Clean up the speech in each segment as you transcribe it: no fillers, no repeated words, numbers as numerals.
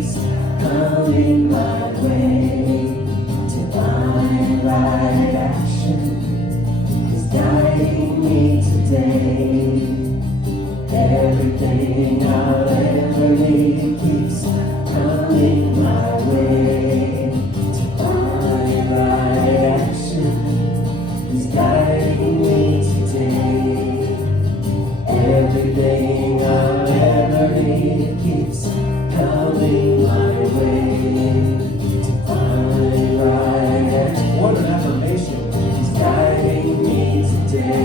keeps coming my way. Divine right action is guiding me today. Everything I'll ever need keeps coming my way. Divine right action is guiding me today. Everything I'll ever need keeps coming my way. Divine right action. What an affirmation is guiding me today.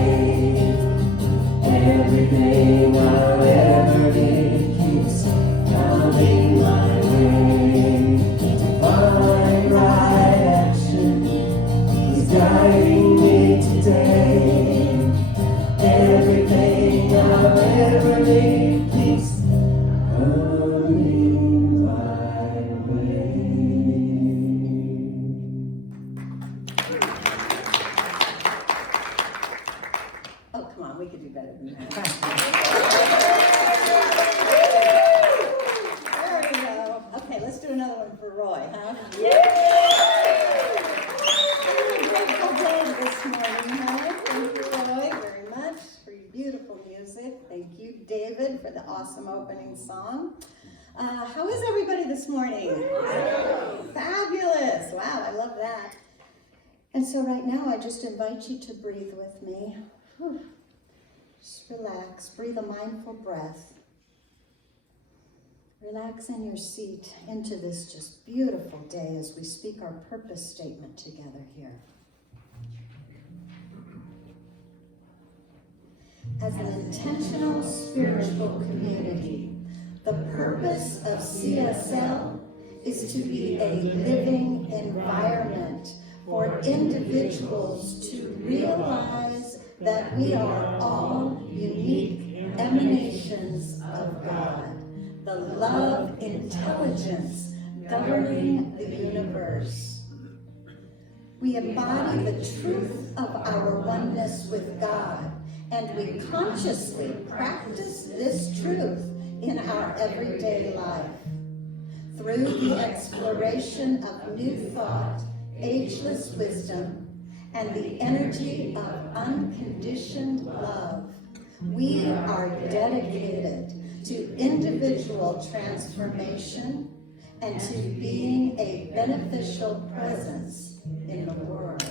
Everything I'll ever need keeps coming my way. Divine right action is guiding me today. Everything I'll ever need keeps coming my way. Oh, come on, we could do better than that. There we go. Okay, let's do another one for Roy, huh? Beautiful day this morning, huh? Thank you, Roy, very much for your beautiful music. Thank you, David, for the awesome opening song. How is everybody this morning? Fabulous. Wow, I love that. And so right now, I just invite you to breathe with me. Whew. Just relax. Breathe a mindful breath. Relax in your seat into this just beautiful day as we speak our purpose statement together here. As an intentional spiritual community, the purpose of CSL is to be a living environment for individuals to realize that we are all unique emanations of God, the love intelligence governing the universe. We embody the truth of our oneness with God, and we consciously practice this truth in our everyday life. Through the exploration of new thought, ageless wisdom, and the energy of unconditioned love, we are dedicated to individual transformation and to being a beneficial presence in the world.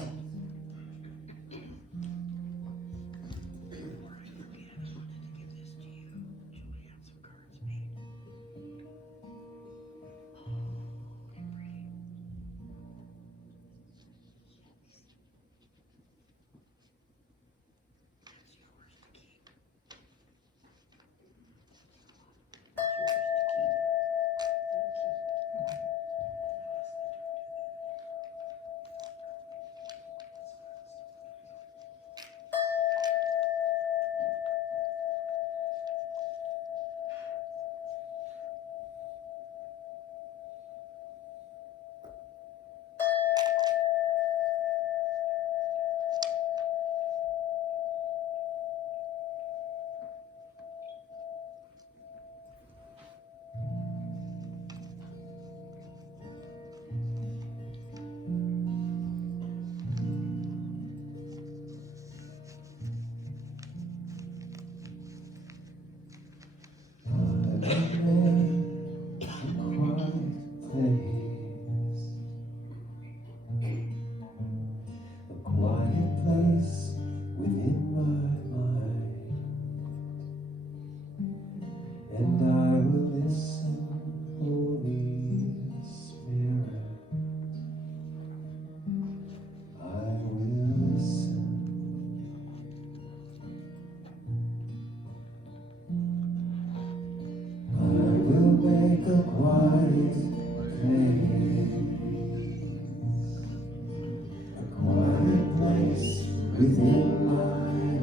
Within my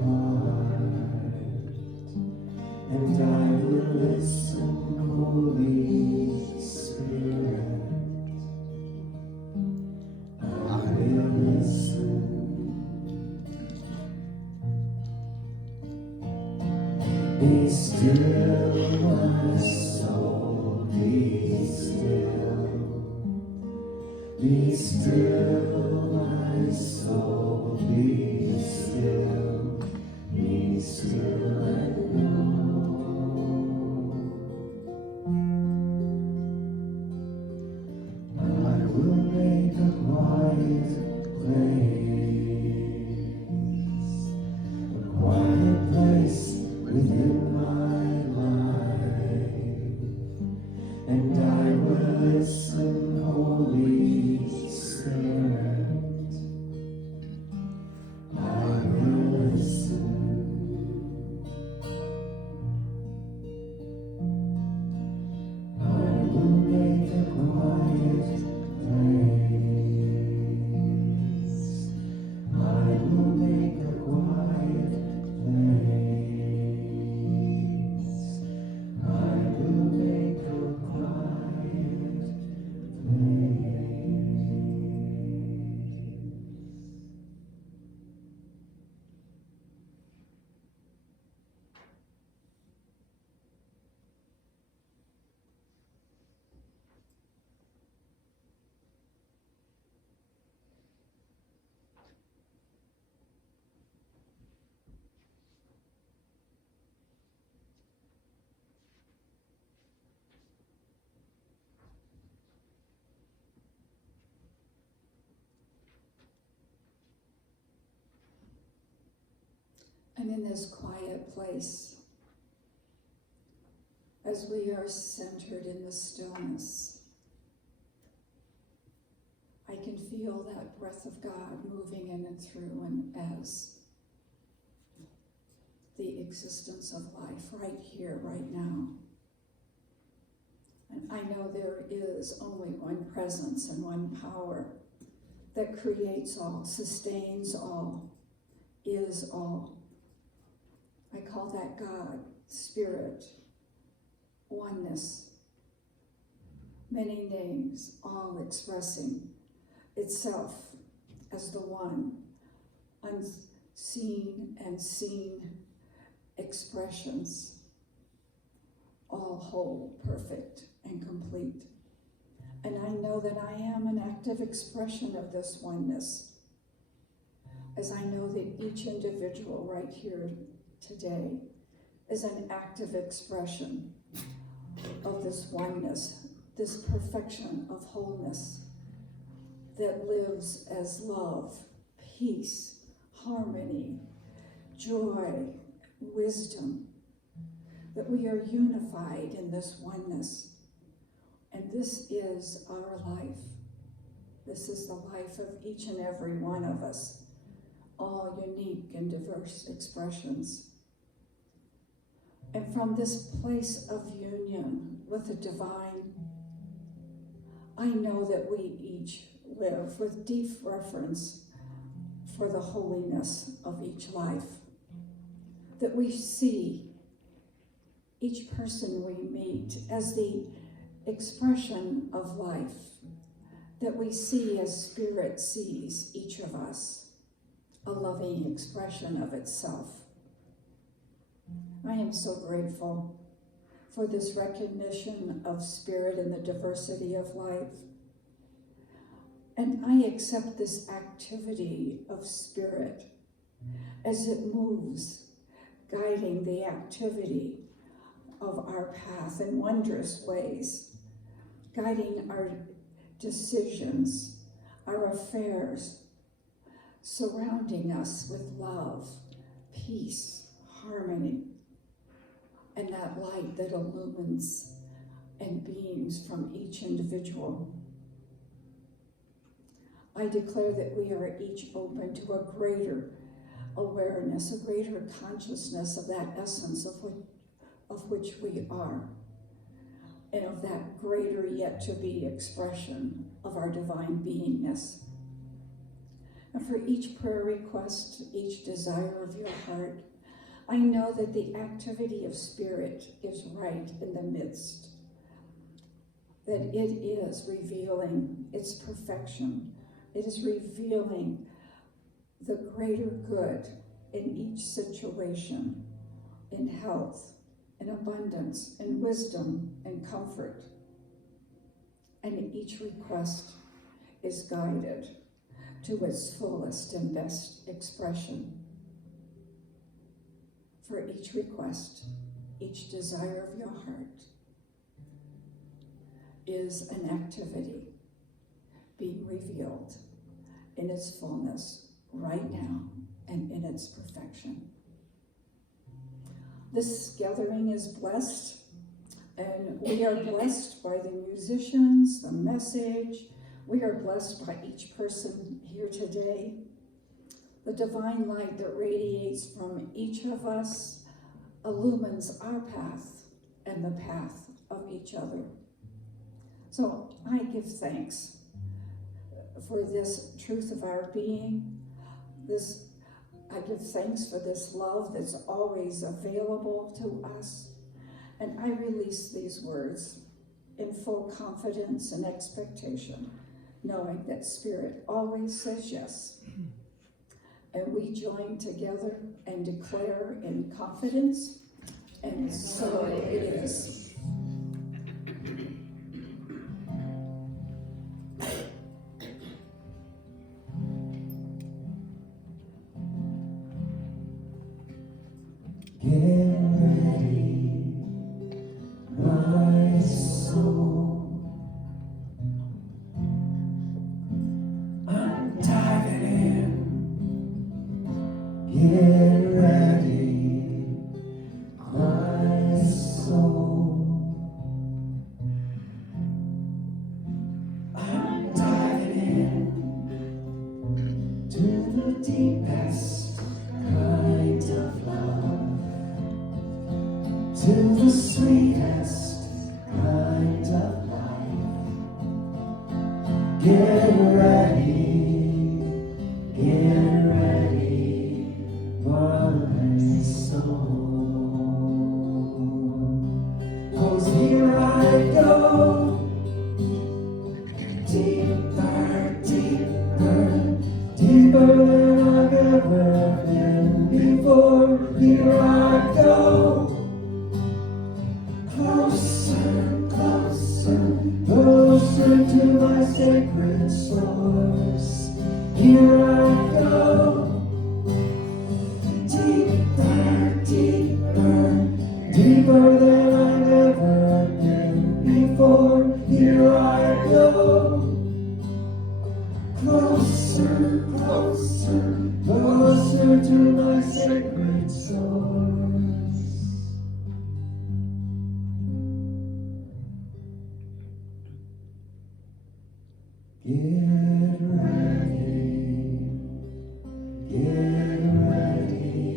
heart, and I will listen, Holy Spirit. I will listen. Be still, my soul, be still. Be still, my soul, be still and know. I will make a quiet place within my life, and I will listen, Holy Spirit. I will listen. I will make a quiet place. I will make a quiet place. I will make a quiet place. I'm in this quiet place as we are centered in the stillness. I can feel that breath of God moving in and through and as the existence of life right here, right now. And I know there is only one presence and one power that creates all, sustains all, is all. I call that God, Spirit, oneness, many names, all expressing itself as the one, unseen and seen expressions, all whole, perfect, and complete. And I know that I am an active expression of this oneness, as I know that each individual right here today is an active expression of this oneness, this perfection of wholeness that lives as love, peace, harmony, joy, wisdom, that we are unified in this oneness. And this is our life. This is the life of each and every one of us, all unique and diverse expressions. And from this place of union with the divine, I know that we each live with deep reverence for the holiness of each life, that we see each person we meet as the expression of life, that we see as Spirit sees each of us, a loving expression of itself. I am so grateful for this recognition of Spirit in the diversity of life. And I accept this activity of Spirit as it moves, guiding the activity of our path in wondrous ways, guiding our decisions, our affairs, surrounding us with love, peace, harmony, and that light that illumines and beams from each individual. I declare that we are each open to a greater awareness, a greater consciousness of that essence of which we are, and of that greater yet to be expression of our divine beingness. And for each prayer request, each desire of your heart, I know that the activity of Spirit is right in the midst, that it is revealing its perfection. It is revealing the greater good in each situation, in health, in abundance, in wisdom, and comfort. And in each request is guided to its fullest and best expression. For each request, each desire of your heart is an activity being revealed in its fullness right now and in its perfection. This gathering is blessed, and we are blessed by the musicians, the message. We are blessed by each person here today. The divine light that radiates from each of us illumines our path and the path of each other. So I give thanks for this truth of our being. I give thanks for this love that's always available to us. And I release these words in full confidence and expectation, knowing that Spirit always says yes. And we join together and declare in confidence, and so it is. Get ready, my soul. I'm diving in. Get ready, my soul. I'm diving in to the deepest kind of love. To the sweetest kind of life. Get ready, my soul. 'Cause here I go, deeper, deeper, deeper than I've ever been before. Here I go. Closer, closer, closer to my sacred source. Here I go. Deeper, deeper, deeper than I've ever been before. Here I go. Closer, closer, closer to my sacred source. Get ready,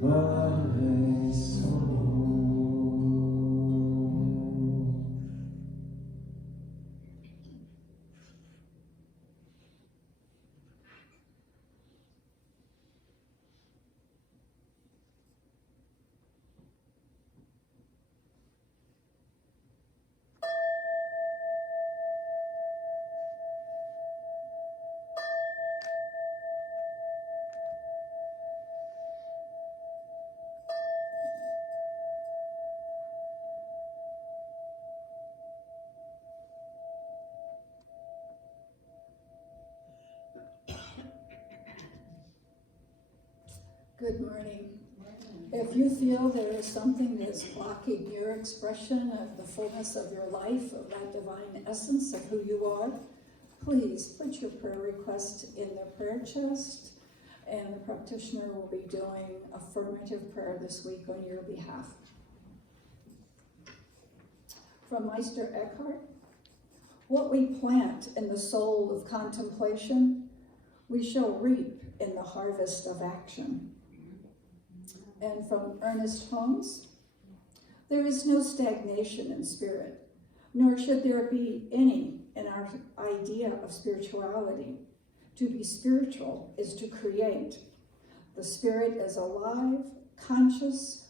my soul. Good morning. If you feel there is something that's blocking your expression of the fullness of your life, of that divine essence of who you are, please put your prayer request in the prayer chest, and the practitioner will be doing affirmative prayer this week on your behalf. From Meister Eckhart, what we plant in the soul of contemplation, we shall reap in the harvest of action. And from Ernest Holmes, there is no stagnation in spirit, nor should there be any in our idea of spirituality. To be spiritual is to create. The spirit is alive, conscious,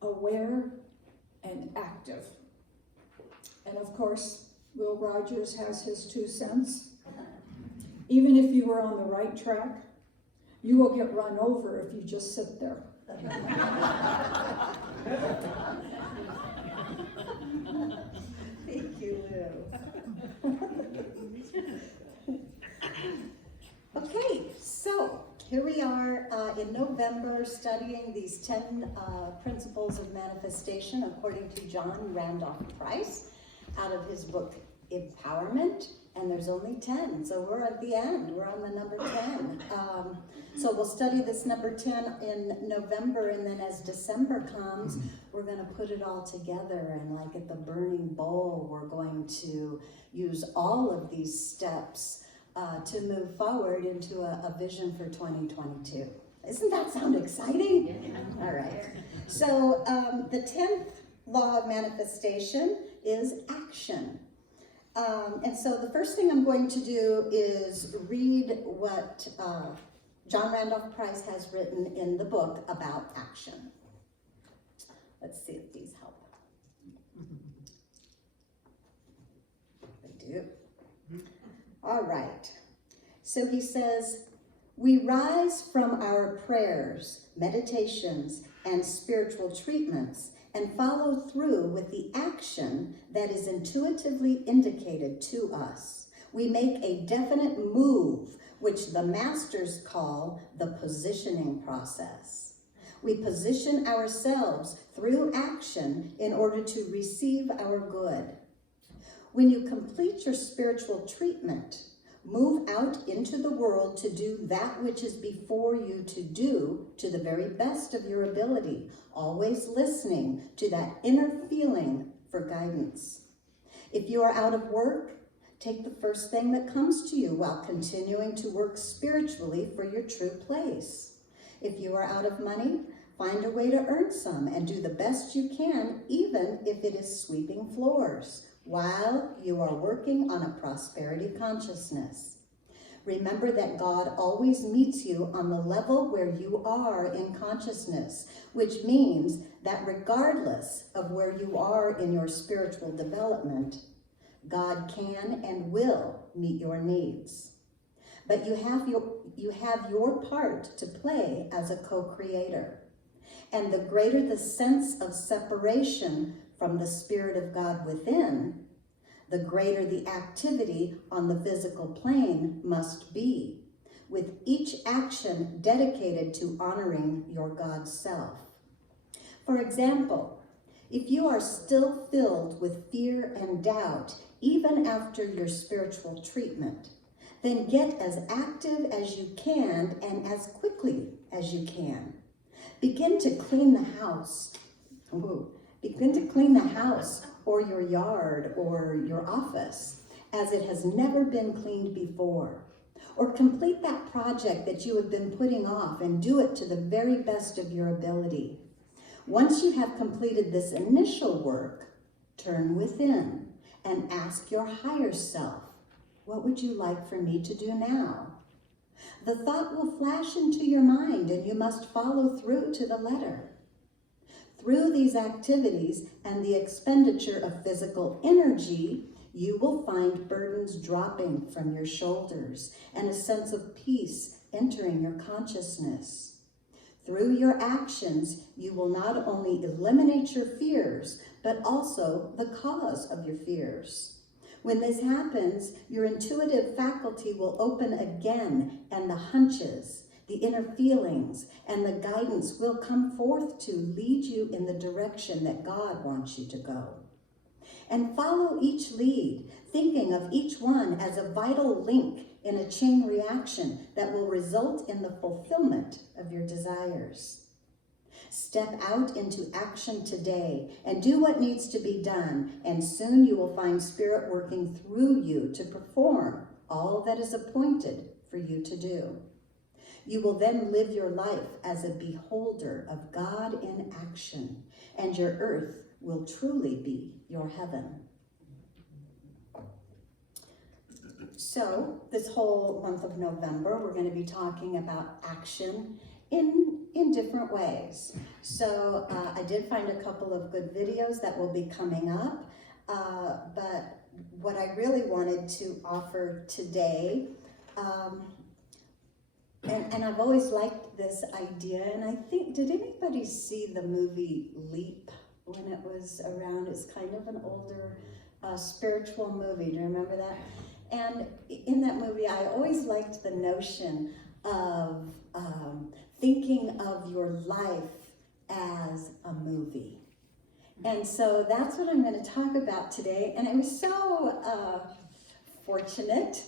aware, and active. And of course, Will Rogers has his 2 cents. Even if you are on the right track, you will get run over if you just sit there. Thank you, Lou. Okay, so here we are in November studying these 10 principles of manifestation according to John Randolph Price out of his book Empowerment. And there's only 10, so we're at the end. We're on the number 10. So we'll study this number 10 in November, and then as December comes, we're going to put it all together. And like at the burning bowl, we're going to use all of these steps to move forward into a vision for 2022. Doesn't that sound exciting? Yeah. All right. So the 10th law of manifestation is action. And so the first thing I'm going to do is read what John Randolph Price has written in the book about action. Let's see if these help. They do. All right. So he says, we rise from our prayers, meditations, and spiritual treatments and follow through with the action that is intuitively indicated to us. We make a definite move, which the masters call the positioning process. We position ourselves through action in order to receive our good. When you complete your spiritual treatment, move out into the world to do that which is before you to do to the very best of your ability, always listening to that inner feeling for guidance. If you are out of work, take the first thing that comes to you while continuing to work spiritually for your true place. If you are out of money, find a way to earn some and do the best you can, even if it is sweeping floors, while you are working on a prosperity consciousness. Remember that God always meets you on the level where you are in consciousness, which means that regardless of where you are in your spiritual development, God can and will meet your needs. But you have your part to play as a co-creator. And the greater the sense of separation from the Spirit of God within, the greater the activity on the physical plane must be, with each action dedicated to honoring your God self. For example, if you are still filled with fear and doubt, even after your spiritual treatment, then get as active as you can and as quickly as you can. Begin to clean the house. Begin to clean the house or your yard or your office as it has never been cleaned before. Or complete that project that you have been putting off and do it to the very best of your ability. Once you have completed this initial work, turn within and ask your higher self, what would you like for me to do now? The thought will flash into your mind and you must follow through to the letter. Through these activities and the expenditure of physical energy, you will find burdens dropping from your shoulders and a sense of peace entering your consciousness. Through your actions, you will not only eliminate your fears, but also the cause of your fears. When this happens, your intuitive faculty will open again, and the hunches, the inner feelings, and the guidance will come forth to lead you in the direction that God wants you to go. And follow each lead, thinking of each one as a vital link in a chain reaction that will result in the fulfillment of your desires. Step out into action today and do what needs to be done, and soon you will find Spirit working through you to perform all that is appointed for you to do. You will then live your life as a beholder of God in action, and your earth will truly be your heaven. So this whole month of November, we're going to be talking about action in different ways. So I did find a couple of good videos that will be coming up, but what I really wanted to offer today, and I've always liked this idea, and I think, did anybody see the movie Leap when it was around? It's kind of an older spiritual movie. Do you remember that? And in that movie, I always liked the notion of thinking of your life as a movie. And so that's what I'm going to talk about today. And I was so fortunate.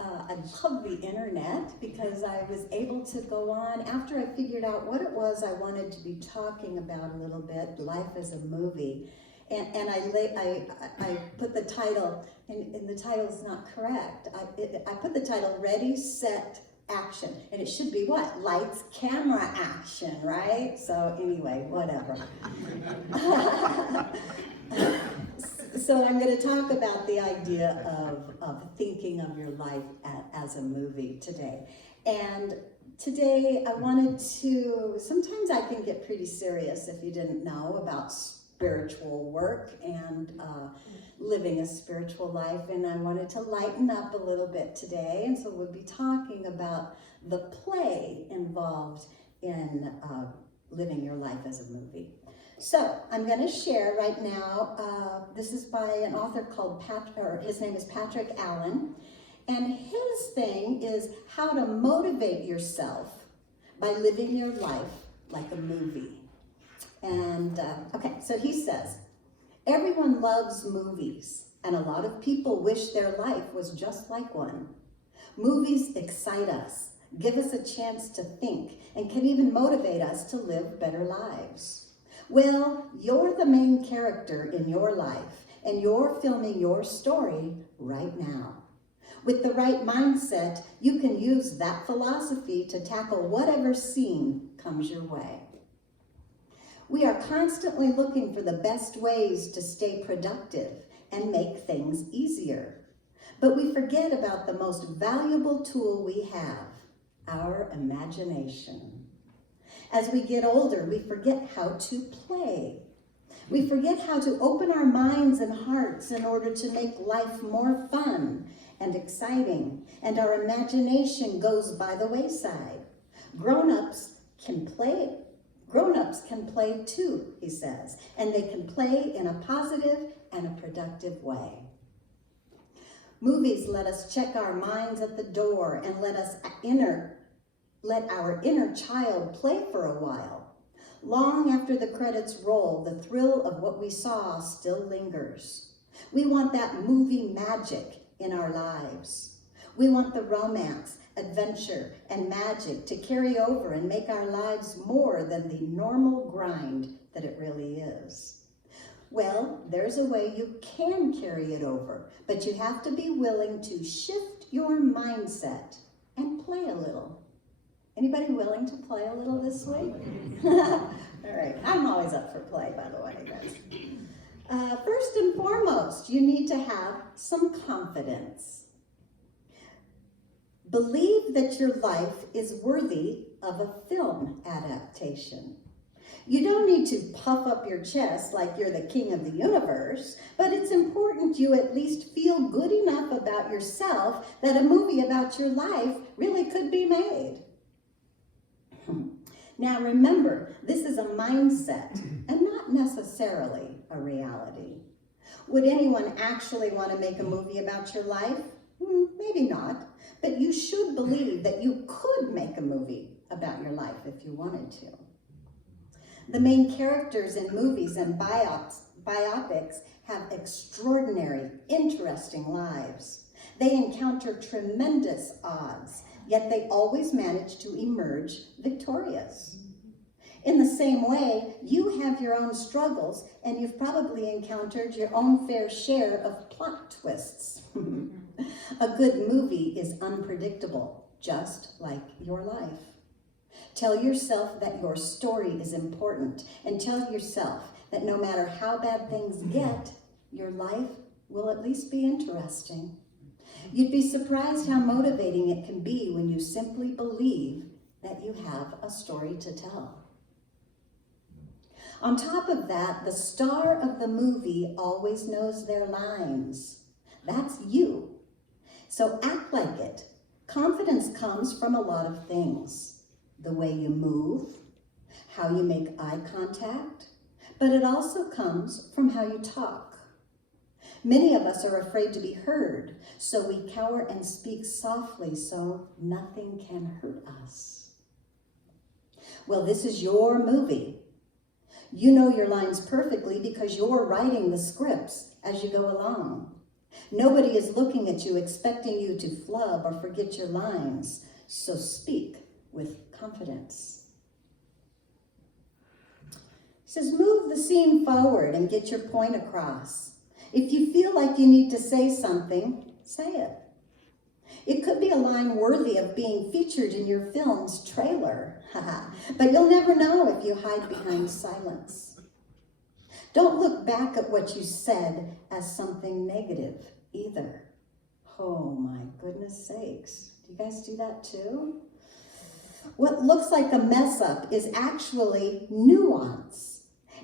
I love the internet because I was able to go on after I figured out what it was I wanted to be talking about a little bit, life as a movie. And I put the title, and the title's not correct. I put the title Ready, Set, Action. And it should be what? Lights, camera, action, right? So anyway, whatever. So I'm going to talk about the idea of thinking of your life as a movie today. And today I wanted to, sometimes I can get pretty serious if you didn't know about spiritual work and living a spiritual life. And I wanted to lighten up a little bit today. And so we'll be talking about the play involved in living your life as a movie. So I'm going to share right now, this is by an author called his name is Patrick Allen, and his thing is how to motivate yourself by living your life like a movie. And okay, so he says, everyone loves movies, and a lot of people wish their life was just like one. Movies excite us, give us a chance to think, and can even motivate us to live better lives. Well, you're the main character in your life, and you're filming your story right now. With the right mindset, you can use that philosophy to tackle whatever scene comes your way. We are constantly looking for the best ways to stay productive and make things easier. But we forget about the most valuable tool we have, our imagination. As we get older, we forget how to play. We forget how to open our minds and hearts in order to make life more fun and exciting, and our imagination goes by the wayside. Grown-ups can play too, he says, and they can play in a positive and a productive way. Movies let us check our minds at the door and let our inner child play for a while. Long after the credits roll, the thrill of what we saw still lingers. We want that movie magic in our lives. We want the romance, adventure, and magic to carry over and make our lives more than the normal grind that it really is. Well, there's a way you can carry it over, but you have to be willing to shift your mindset and play a little. Anybody willing to play a little this week? All right, I'm always up for play, by the way, guys. First and foremost, you need to have some confidence. Believe that your life is worthy of a film adaptation. You don't need to puff up your chest like you're the king of the universe, but it's important you at least feel good enough about yourself that a movie about your life really could be made. Now remember, this is a mindset and not necessarily a reality. Would anyone actually want to make a movie about your life? Maybe not, but you should believe that you could make a movie about your life if you wanted to. The main characters in movies and biopics have extraordinary, interesting lives. They encounter tremendous odds, yet they always manage to emerge victorious. In the same way, you have your own struggles, and you've probably encountered your own fair share of plot twists. A good movie is unpredictable, just like your life. Tell yourself that your story is important, and tell yourself that no matter how bad things get, your life will at least be interesting. You'd be surprised how motivating it can be when you simply believe that you have a story to tell. On top of that, the star of the movie always knows their lines. That's you. So act like it. Confidence comes from a lot of things. The way you move, how you make eye contact, but it also comes from how you talk. Many of us are afraid to be heard, so we cower and speak softly so nothing can hurt us. Well, this is your movie. You know your lines perfectly because you're writing the scripts as you go along. Nobody is looking at you expecting you to flub or forget your lines, so speak with confidence. He says, move the scene forward and get your point across. If you feel like you need to say something, say it. It could be a line worthy of being featured in your film's trailer, but you'll never know if you hide behind silence. Don't look back at what you said as something negative either. Oh my goodness sakes. Do you guys do that too? What looks like a mess up is actually nuance.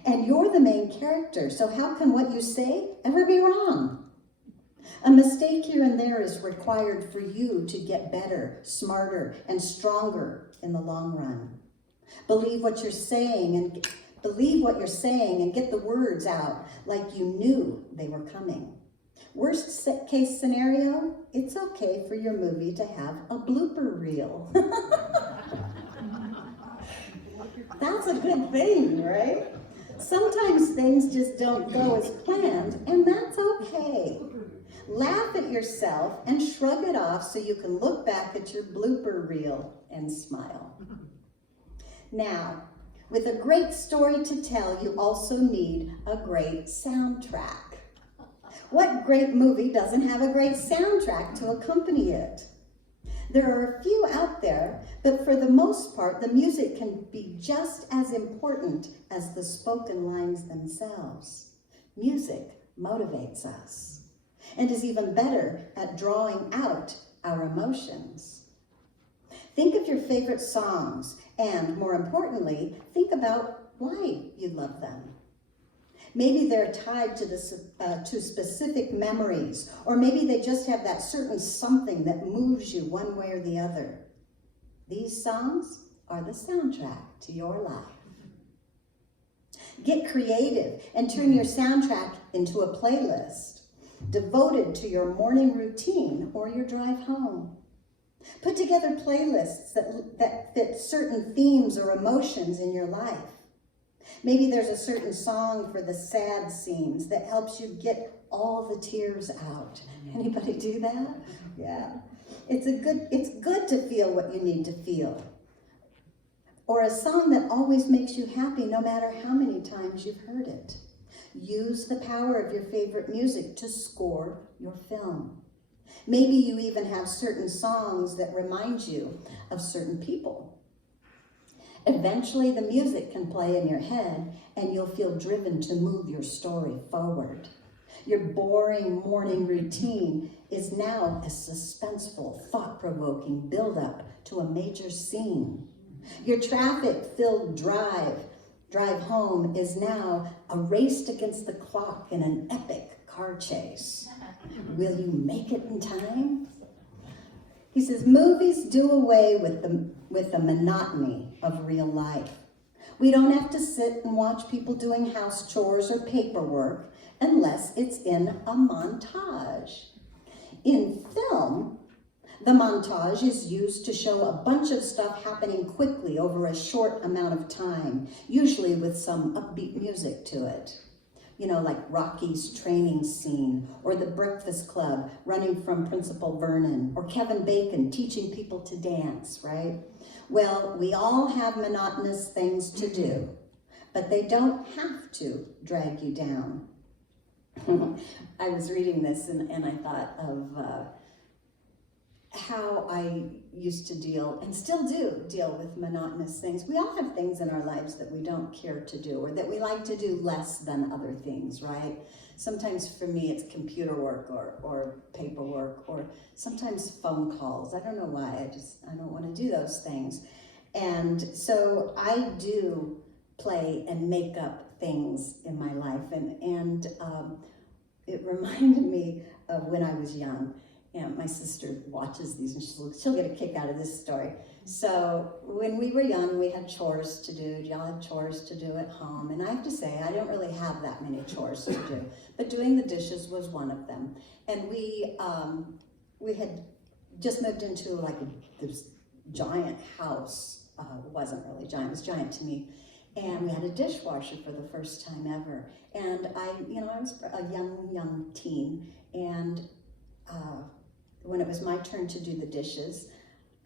And you're the main character, so how can what you say ever be wrong? A mistake here and there is required for you to get better, smarter, and stronger in the long run. Believe what you're saying and get the words out like you knew they were coming. Worst case scenario, it's okay for your movie to have a blooper reel. That's a good thing, right? Sometimes things just don't go as planned, and that's okay. Laugh at yourself and shrug it off so you can look back at your blooper reel and smile. Now, with a great story to tell, you also need a great soundtrack. What great movie doesn't have a great soundtrack to accompany it? There are a few out there, but for the most part, the music can be just as important as the spoken lines themselves. Music motivates us and is even better at drawing out our emotions. Think of your favorite songs and, more importantly, think about why you love them. Maybe they're tied to specific memories, or maybe they just have that certain something that moves you one way or the other. These songs are the soundtrack to your life. Get creative and turn your soundtrack into a playlist devoted to your morning routine or your drive home. Put together playlists that fit certain themes or emotions in your life. Maybe there's a certain song for the sad scenes that helps you get all the tears out. Anybody do that? Yeah. It's good to feel what you need to feel. Or a song that always makes you happy no matter how many times you've heard it. Use the power of your favorite music to score your film. Maybe you even have certain songs that remind you of certain people. Eventually, the music can play in your head, and you'll feel driven to move your story forward. Your boring morning routine is now a suspenseful, thought-provoking build-up to a major scene. Your traffic-filled drive home is now a race against the clock in an epic car chase. Will you make it in time? He says, movies do away with the monotony of real life. We don't have to sit and watch people doing house chores or paperwork unless it's in a montage. In film, the montage is used to show a bunch of stuff happening quickly over a short amount of time, usually with some upbeat music to it. You know, like Rocky's training scene, or The Breakfast Club running from Principal Vernon, or Kevin Bacon teaching people to dance, right? Well, we all have monotonous things to do, but they don't have to drag you down. I was reading this and I thought of how I used to deal, and still do deal with monotonous things. We all have things in our lives that we don't care to do, or that we like to do less than other things, right? Sometimes for me it's computer work or paperwork, or sometimes phone calls. I don't know why, I don't want to do those things. And so I do play and make up things in my life, and it reminded me of when I was young. my sister watches these and she'll get a kick out of this story. So when we were young, we had chores to do. Y'all had chores to do at home. And I have to say, I don't really have that many chores to do. But doing the dishes was one of them. And we had just moved into like this giant house. It wasn't really giant, it was giant to me. And we had a dishwasher for the first time ever. And I was a young teen. And when it was my turn to do the dishes,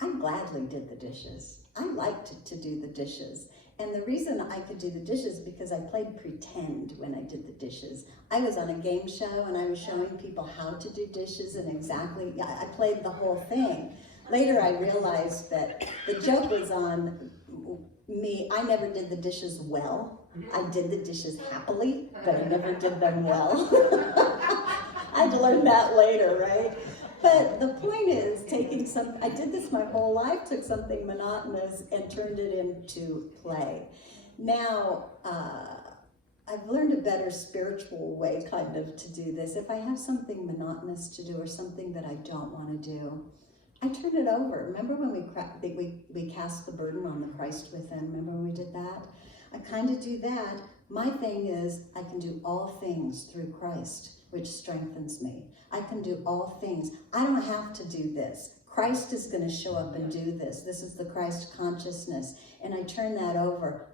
I gladly did the dishes. I liked to do the dishes. And the reason I could do the dishes because I played pretend when I did the dishes. I was on a game show and I was showing people how to do dishes and I played the whole thing. Later I realized that the joke was on me. I never did the dishes well. I did the dishes happily, but I never did them well. I had to learn that later, right? But the point is, I did this my whole life, took something monotonous and turned it into play. Now, I've learned a better spiritual way kind of to do this. If I have something monotonous to do or something that I don't want to do, I turn it over. Remember when we cast the burden on the Christ within? Remember when we did that? I kind of do that. My thing is, I can do all things through Christ, which strengthens me. I can do all things. I don't have to do this. Christ is going to show up and do this. This is the Christ consciousness. And I turn that over.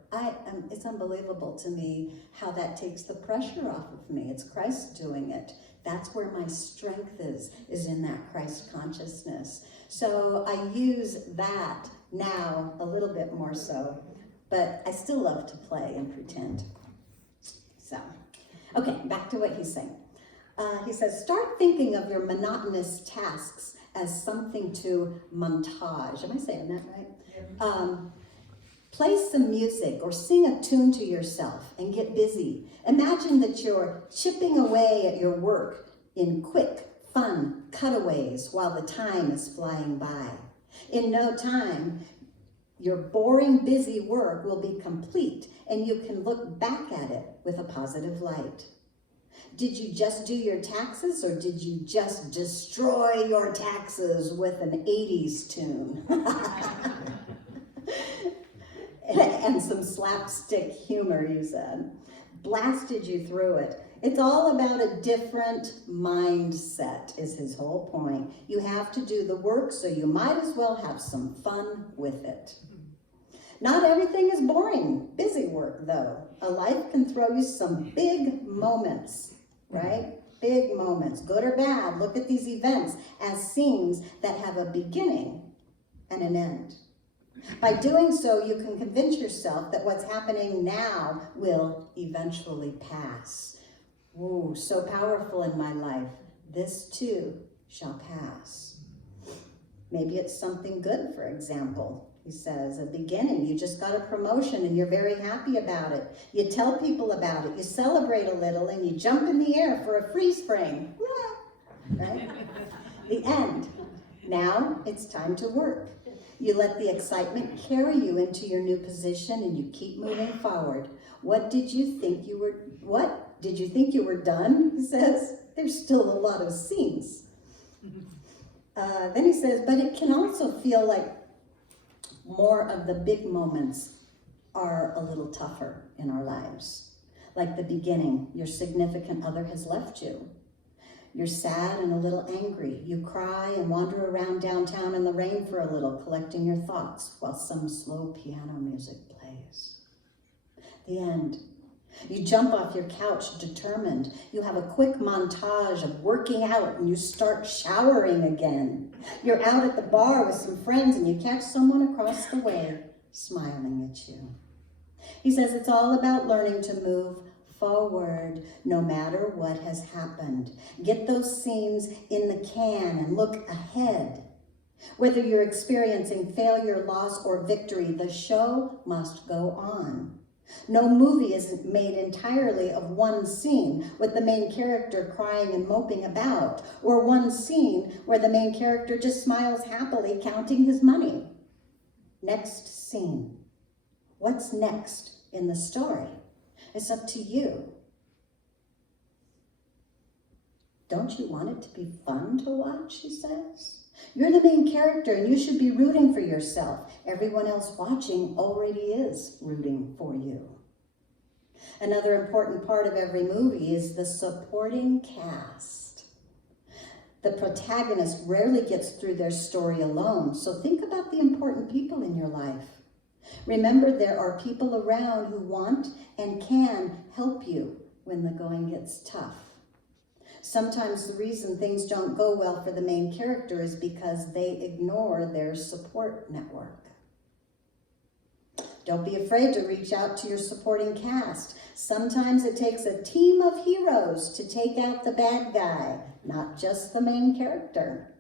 It's unbelievable to me how that takes the pressure off of me. It's Christ doing it. That's where my strength is in that Christ consciousness. So I use that now a little bit more so, but I still love to play and pretend. So, okay, back to what he's saying. He says, start thinking of your monotonous tasks as something to montage. Am I saying that right? Yeah. Play some music or sing a tune to yourself and get busy. Imagine that you're chipping away at your work in quick, fun cutaways while the time is flying by. In no time, your boring, busy work will be complete and you can look back at it with a positive light. Did you just do your taxes or did you just destroy your taxes with an 80s tune? And some slapstick humor, you said. Blasted you through it. It's all about a different mindset, is his whole point. You have to do the work, so you might as well have some fun with it. Not everything is boring, busy work, though. A life can throw you some big moments, right? Big moments, good or bad. Look at these events as scenes that have a beginning and an end. By doing so, you can convince yourself that what's happening now will eventually pass. Ooh, so powerful in my life. This too shall pass. Maybe it's something good, for example. He says, a beginning. You just got a promotion and you're very happy about it. You tell people about it. You celebrate a little and you jump in the air for a freeze frame. Right? The end. Now it's time to work. You let the excitement carry you into your new position and you keep moving forward. What did you think you were done? He says, there's still a lot of scenes. Then he says, but it can also feel like more of the big moments are a little tougher in our lives. Like the beginning, your significant other has left you. You're sad and a little angry. You cry and wander around downtown in the rain for a little, collecting your thoughts while some slow piano music plays. The end. You jump off your couch determined. You have a quick montage of working out and you start showering again. You're out at the bar with some friends and you catch someone across the way smiling at you. He says it's all about learning to move forward no matter what has happened. Get those scenes in the can and look ahead. Whether you're experiencing failure, loss, or victory, the show must go on. No movie is made entirely of one scene with the main character crying and moping about, or one scene where the main character just smiles happily counting his money. Next scene. What's next in the story? It's up to you. Don't you want it to be fun to watch, she says? You're the main character and you should be rooting for yourself. Everyone else watching already is rooting for you. Another important part of every movie is the supporting cast. The protagonist rarely gets through their story alone, so think about the important people in your life. Remember, there are people around who want and can help you when the going gets tough. Sometimes the reason things don't go well for the main character is because they ignore their support network. Don't be afraid to reach out to your supporting cast. Sometimes it takes a team of heroes to take out the bad guy, not just the main character.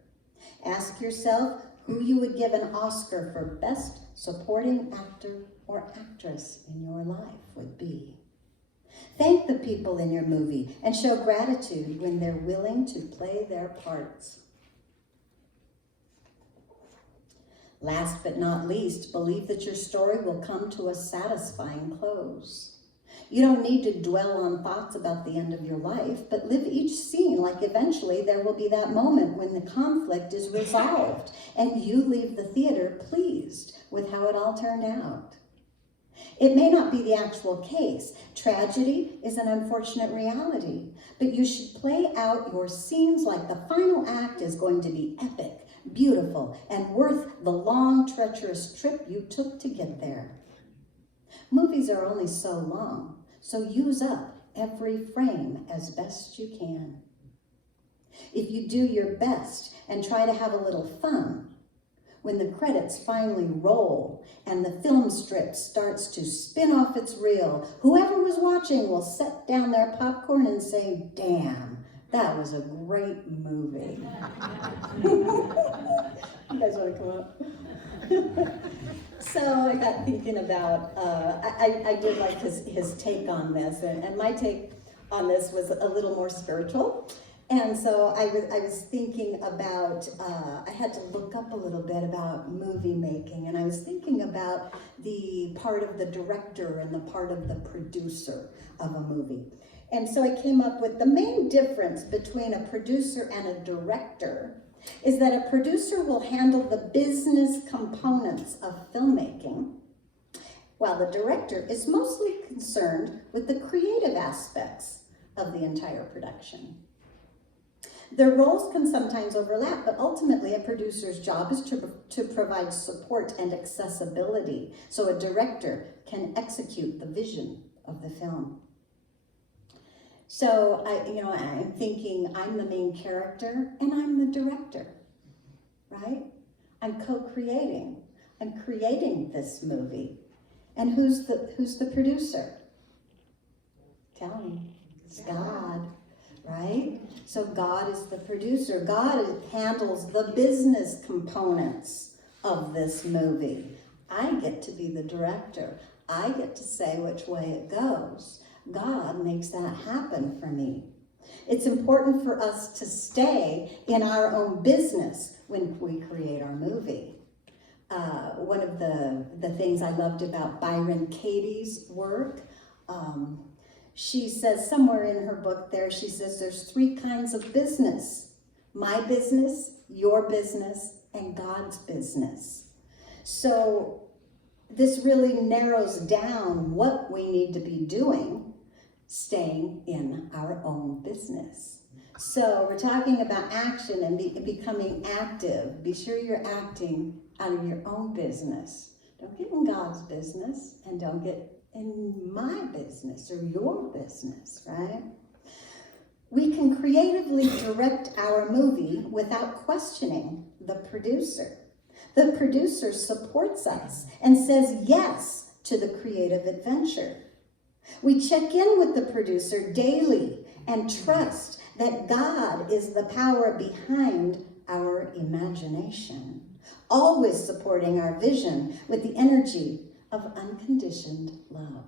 Ask yourself who you would give an Oscar for Best Supporting Actor or Actress in your life would be. Thank the people in your movie and show gratitude when they're willing to play their parts. Last but not least, believe that your story will come to a satisfying close. You don't need to dwell on thoughts about the end of your life, but live each scene like eventually there will be that moment when the conflict is resolved and you leave the theater pleased with how it all turned out. It may not be the actual case. Tragedy is an unfortunate reality, but you should play out your scenes like the final act is going to be epic, beautiful, and worth the long, treacherous trip you took to get there. Movies are only so long, so use up every frame as best you can. If you do your best and try to have a little fun, when the credits finally roll and the film strip starts to spin off its reel, whoever was watching will set down their popcorn and say, "Damn, that was a great movie." You guys want to come up? So I got thinking about, I did like his take on this, and my take on this was a little more spiritual. And so I was thinking about, I had to look up a little bit about movie making, and I was thinking about the part of the director and the part of the producer of a movie. And so I came up with the main difference between a producer and a director is that a producer will handle the business components of filmmaking, while the director is mostly concerned with the creative aspects of the entire production. Their roles can sometimes overlap, but ultimately a producer's job is to provide support and accessibility so a director can execute the vision of the film. So I'm thinking I'm the main character and I'm the director, right? I'm co-creating. I'm creating this movie. And who's the producer? Tell me. It's God. Right? So God is the producer. God handles the business components of this movie. I get to be the director. I get to say which way it goes. God makes that happen for me. It's important for us to stay in our own business when we create our movie. One of the things I loved about Byron Katie's work, she says somewhere in her book there, she says there's 3 kinds of business: my business, your business, and God's business. So this really narrows down what we need to be doing, staying in our own business. So we're talking about action and becoming active. Be sure you're acting out of your own business. Don't get in God's business and don't get in my business or your business, right? We can creatively direct our movie without questioning the producer. The producer supports us and says yes to the creative adventure. We check in with the producer daily and trust that God is the power behind our imagination, always supporting our vision with the energy of unconditioned love.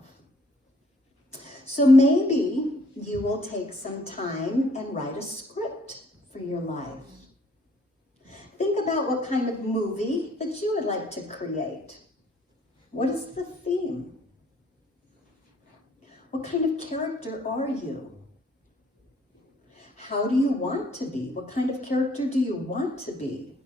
So maybe you will take some time and write a script for your life. Think about what kind of movie that you would like to create. What is the theme? What kind of character are you? How do you want to be? What kind of character do you want to be?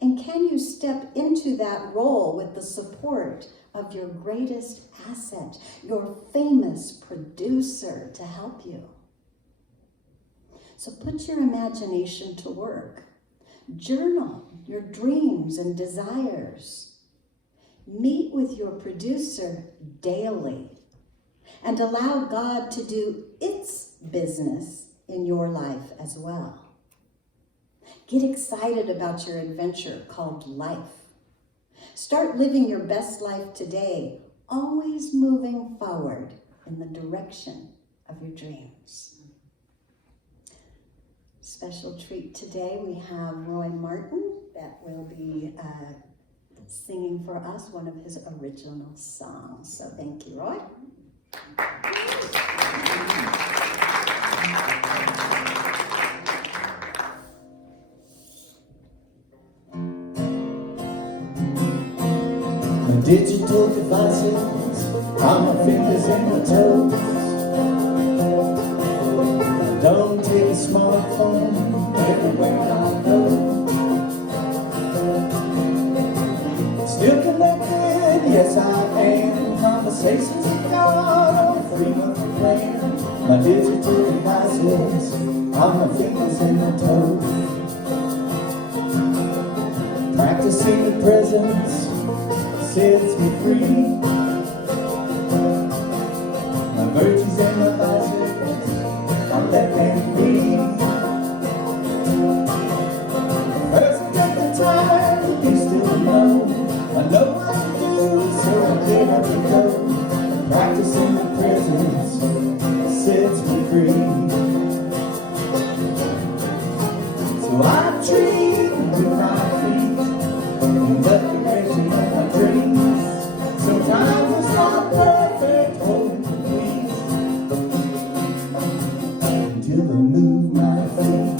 And can you step into that role with the support of your greatest asset, your famous producer, to help you? So put your imagination to work. Journal your dreams and desires. Meet with your producer daily and allow God to do its business in your life as well. Get excited about your adventure called life. Start living your best life today, always moving forward in the direction of your dreams. Special treat today, we have Roy Martin that will be singing for us one of his original songs. So thank you, Roy. My digital devices on my fingers and my toes. Don't take a smartphone everywhere I go. Still connected, yes I am. Conversations with God on a free monthly plan. My digital devices on my fingers and my toes. Practicing the presence sets me free. My virtues and my vices, I let them be. First take the time to be still alone. I know what to do, so I get up and go. Practicing the presence sets me free. So I treat with my feet in the direction of my dreams. Sometimes it's not perfect, holding complete, until I move my feet.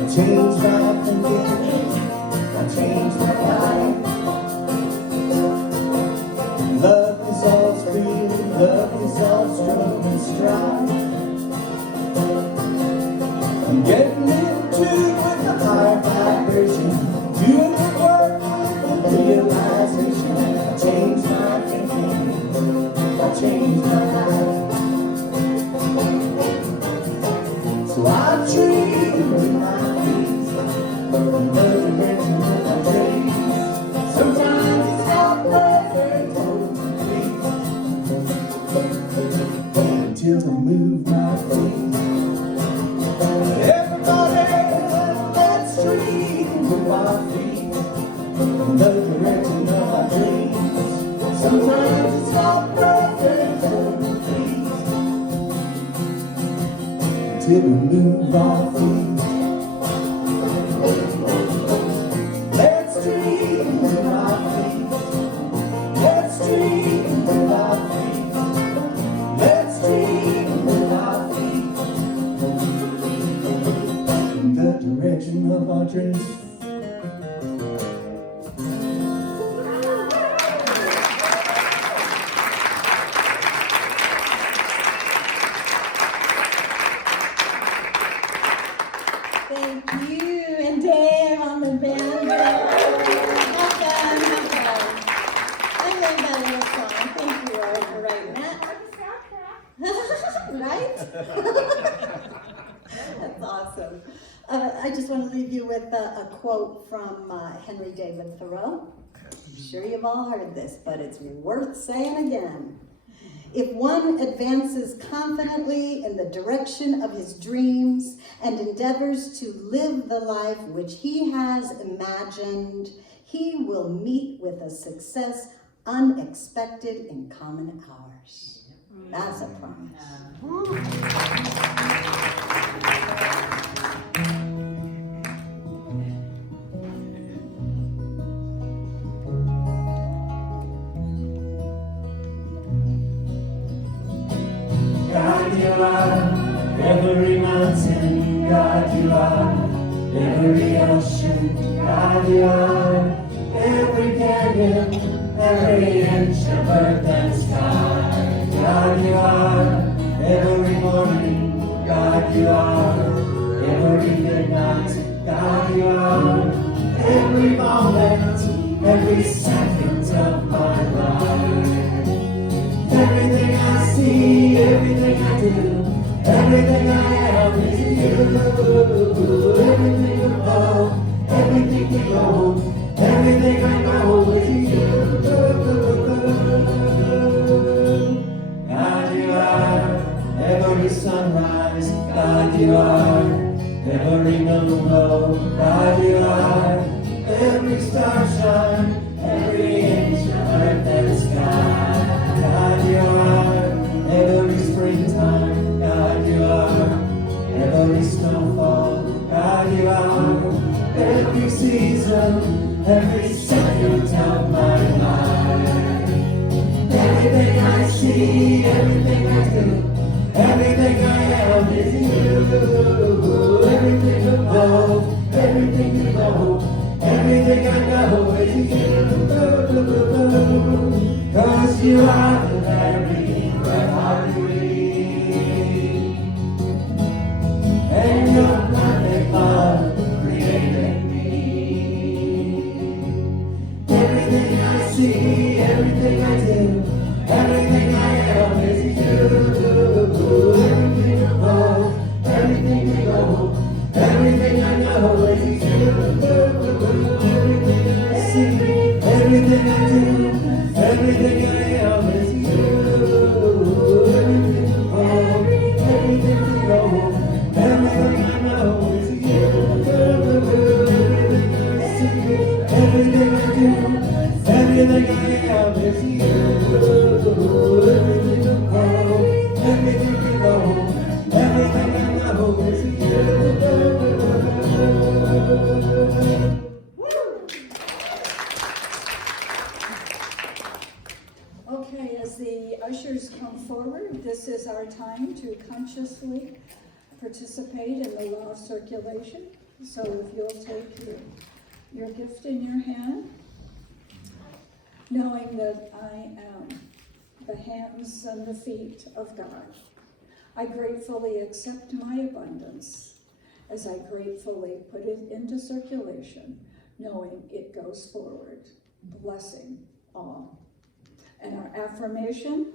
I changed my thinking, I changed my life. Love is all free, love is all strong and strife. I'm getting in tune with the higher vibration, doing the work with realization. I changed my thinking, I changed my life. So I treat with my feet in the direction of my dreams. Sometimes it's not perfect or complete, until I move my feet. Everybody, let's street with my feet in the direction of my dreams. Sometimes it's not perfect or complete, until we move our feet. Let's dream with our feet. Let's dream with our feet. Let's dream with our feet in the direction of our dreams. Thank you, and Dave on the banjo. Have fun, have fun. I love that little song. Thank you, Roy, for writing that. Right? That's awesome. I just want to leave you with a quote from Henry David Thoreau. I'm sure you've all heard this, but it's worth saying again. If one advances confidently in the direction of his dreams and endeavors to live the life which he has imagined, he will meet with a success unexpected in common hours. That's a promise. mountain, God you are. Every ocean, God you are. Every canyon, every inch of earth and sky, God you are. Every morning, God you are. Every midnight, God you are. Every moment, every second of my life. Everything I see, everything I do, everything I am is you. Everything above, everything below, everything I know is you. God you are, every sunrise, God you are. Every moon glow, God you are. Every star shine, every inch of earth and sky, God you are. Every springtime, God you are. Every snowfall, God you are. Every season, every second of my life. Everything I see, everything I do, everything I am is you. Everything above, everything below, everything I know is you. 'Cause you are the very breath I breathe. And your perfect love created me. Everything I see, everything I do, everything I am is you. Everything above, everything below, everything I know is you. Everything I see, everything I do, everything I am is you. Everything above, everything below, everything I know is you. Everything I see, everything I do, everything I am is you. Everything above, everything below, everything I know is you. Okay, as the ushers come forward, this is our time to consciously participate in the law of circulation. So if you'll take your gift in your hand, knowing that I am the hands and the feet of God, I gratefully accept my abundance as I gratefully put it into circulation, knowing it goes forward, blessing all. And our affirmation,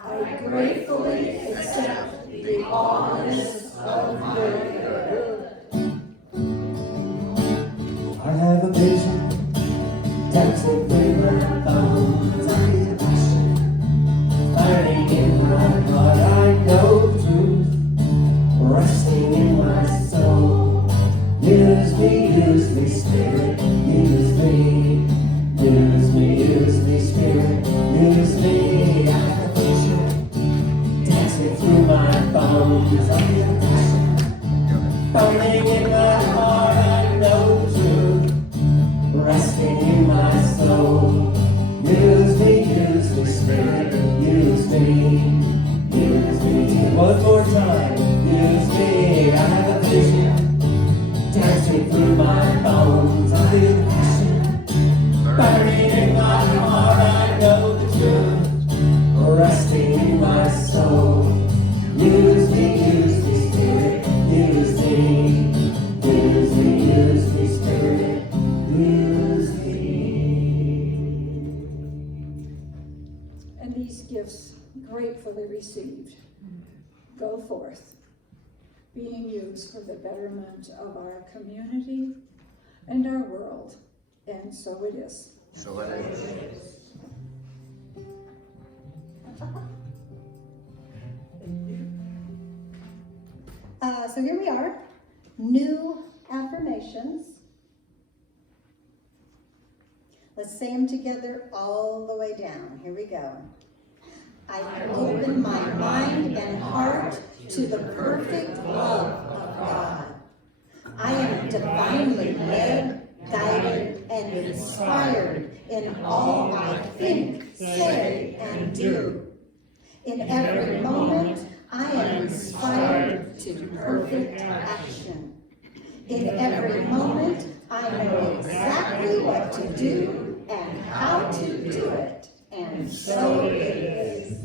I gratefully accept the allness of your good. I have a vision, dancing through my bones. I feel a passion, burning in my heart. I know the truth, resting in my soul. Use me, Spirit, use me. Use me, Spirit, use me. I have a vision, dancing through my bones. I feel a passion, burning in my heart. I know the truth, resting in my soul. Use me, Spirit, use me. Use me. One more time. Use me. I have a vision, dancing through my bones. I feel the passion, burning in my heart. I know the truth, resting in my soul. Use me, Spirit, use me. Use me, Spirit, use me. And these gifts, gratefully received, go forth, being used for the betterment of our community and our world. And so it is. So it is. So here we are, new affirmations. Let's say them together all the way down. Here we go. I open my mind and heart to the perfect love of God. I am divinely led, guided, and inspired in all I think, say, and do. In every moment, I am inspired to perfect action. In every moment, I know exactly what to do and how to do it, and so it is.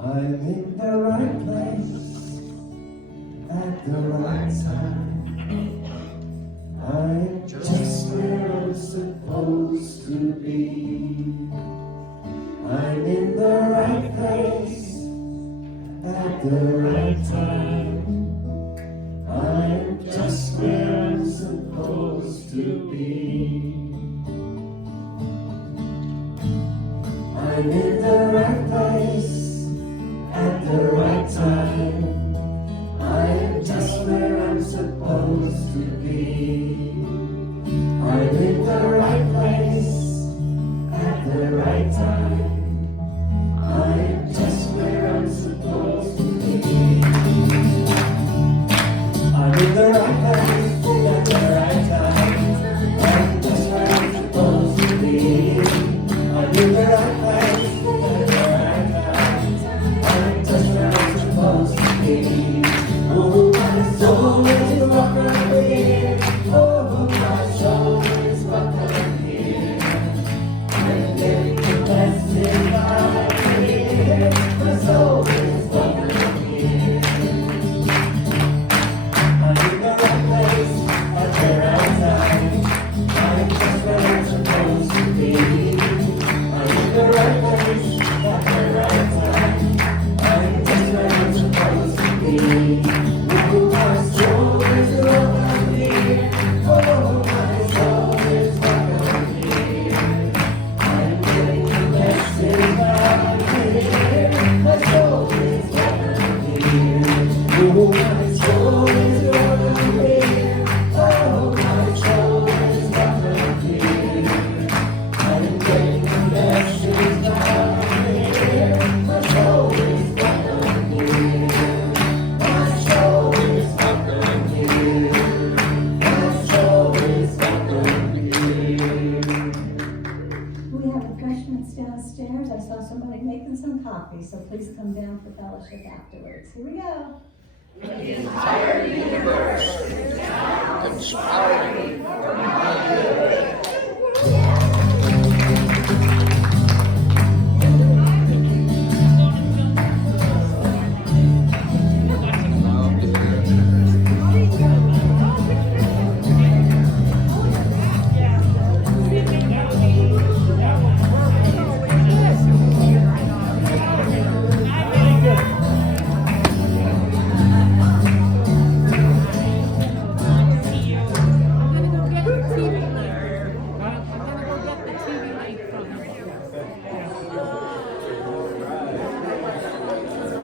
I'm in the right place at the right time. I'm just where I'm supposed to be. I'm in the right place at the right time. I'm just where I'm supposed to be. I'm in the right place at the right time. I'm just where I'm supposed to be. I'm in the right place at the right time. I'm just where I'm supposed to be. I'm in the right place at the right time. I'm just where I'm supposed to be. I'm in the right place at the right time. I'm just where I'm supposed to be. Oh, my soul is welcome here. Oh, my soul is welcome here. I'm getting the best in life here. My soul is welcome here. I'm in the right place at the right time. I'm just where I'm supposed to be. I'm in the right place at the right time. I'm just where I'm supposed to be. Oh, my soul is welcome here. Oh, my soul is welcome here. I'm getting the best in life here. My soul is welcome here. Oh, my soul is welcome here. Oh, my soul is welcome here. I'm getting the best in life here. My soul is welcome here. My soul is welcome here. My soul is welcome here. We have refreshments downstairs. I saw somebody making some coffee, so please come down for fellowship afterwards. Here we go. The entire universe is now inspiring